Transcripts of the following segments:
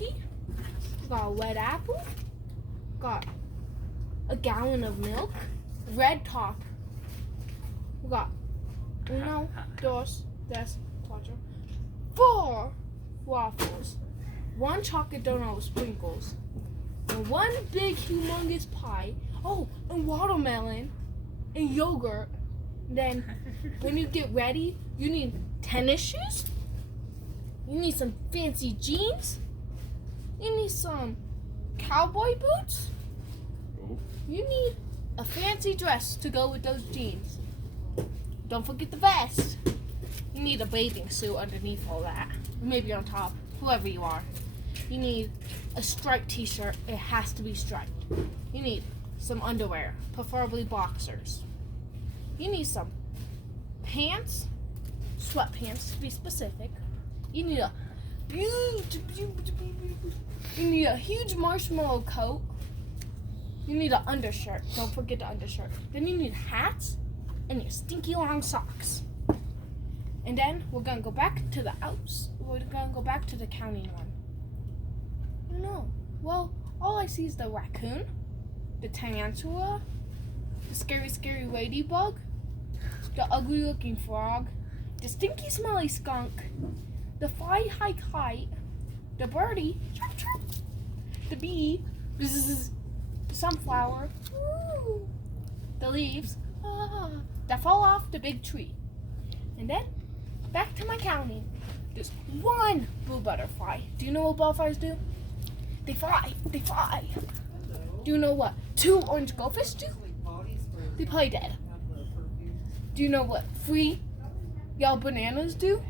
cookie. We got a wet apple. Got a gallon of milk. Red top. We got 1, 2, 3, 4. 4 waffles. 1 chocolate donut with sprinkles. And 1 big humongous pie. Oh, and watermelon. And yogurt. Then when you get ready, you need tennis shoes. You need some fancy jeans. You need some cowboy boots. You need a fancy dress to go with those jeans. Don't forget the vest. You need a bathing suit underneath all that. Maybe on top, whoever you are. You need a striped t-shirt. It has to be striped. You need some underwear, preferably boxers. You need some pants, sweatpants to be specific. You need a huge marshmallow coat. You need an undershirt. Don't forget the undershirt. Then you need hats and your stinky long socks. And then we're gonna go back to the Alps. We're gonna go back to the county one. I don't know. Well, all I see is the raccoon, the tarantula, the scary ladybug, the ugly looking frog, the stinky smelly skunk, the fly hike height, the birdie, chirp, chirp, the bee, bzz, the sunflower, woo, the leaves that fall off the big tree. And then back to my counting. There's 1 blue butterfly. Do you know what butterflies do? They fly. They fly. Do you know what 2 orange goldfish do? They play dead. Do you know what 3 yellow bananas do?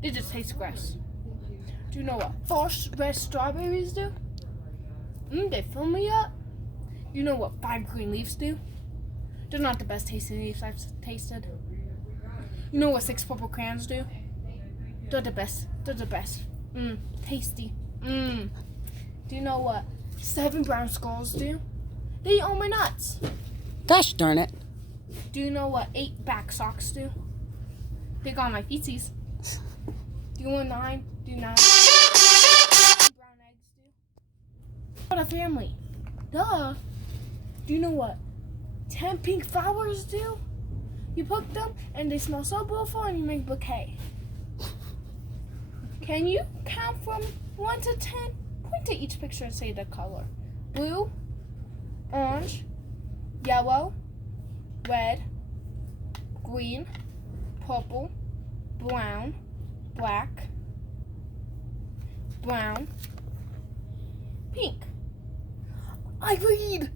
They just taste grass. Do you know what 4 red strawberries do? They fill me up. You know what 5 green leaves do? They're not the best tasting leaves I've tasted. You know what 6 purple crayons do? They're the best. They're the best. Tasty. Do you know what 7 brown squirrels do? They eat all my nuts. Gosh darn it. Do you know what 8 back socks do? They got my feetsies. Do you want 9? Do 9? Brown eggs do? What a family. Duh. Do you know what 10 pink flowers do? You pick them and they smell so beautiful and you make a bouquet. Can you count from 1 to 10? Point to each picture and say the color. Blue, orange, yellow, red, green, purple, brown, black, brown, pink. I read!